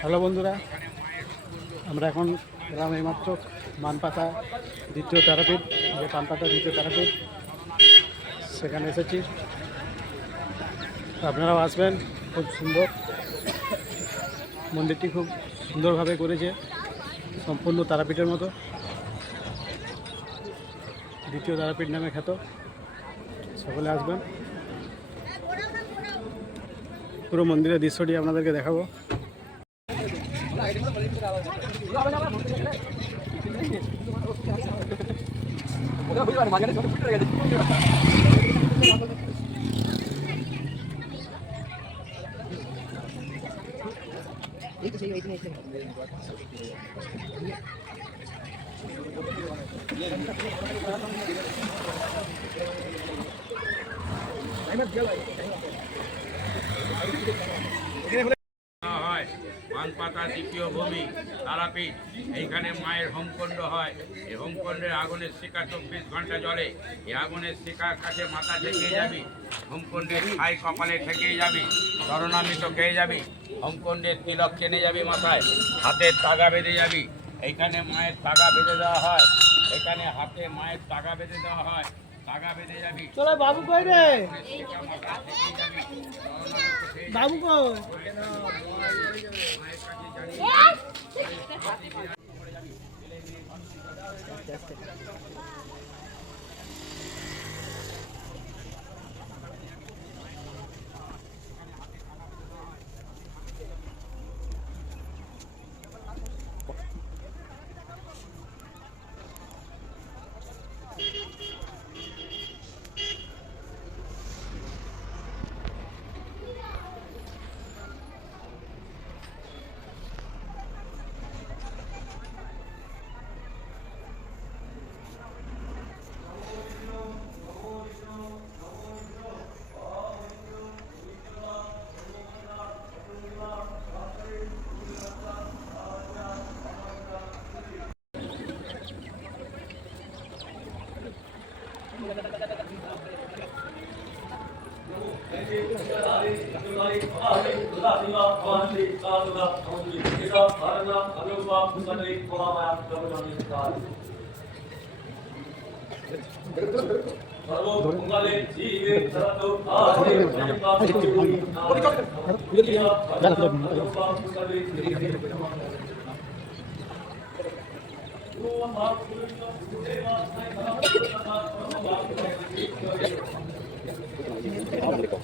Hello বন্ধুরা, আমরা এখন এলাম এইমাত্র মানপাতা দ্বিতীয় তারাপীঠ, যে পানপাতা দ্বিতীয় তারাপীঠ, সেখানে এসেছি। আপনারাও আসবেন। খুব সুন্দর মন্দিরটি, খুব সুন্দরভাবে করেছে, সম্পূর্ণ তারাপীঠের মতো। দ্বিতীয় তারাপীঠ নামে খ্যাত। সকলে আসবেন। পুরো মন্দিরের দৃশ্যটি আপনাদেরকে দেখাবো। মানপাতা দ্বিতীয় ভূমি তারাপীঠ। এইখানে মায়ের হোমকুণ্ড হয়। এই হোমকুণ্ডের আগুনের শিখা 24 ঘন্টা জ্বলে। এই আগুনের শিখার কাছে মাথা ঠেকে যাবি, হোমকুণ্ডের ছাই কপালে ঠেকে যাবি, চরণামৃত খেয়ে যাবি, হোমকুণ্ডের তিলক টেনে যাবি মাথায়, হাতের তাগা বেঁধে যাবি। এইখানে মায়ের তাগা বেঁধে দেওয়া হয়। এখানে হাতে মায়ের তাগা বেঁধে দেওয়া হয়। তাগা বেঁধে যাবি। চলো বাবু কই রে, বাবু কই? Assalamualaikum.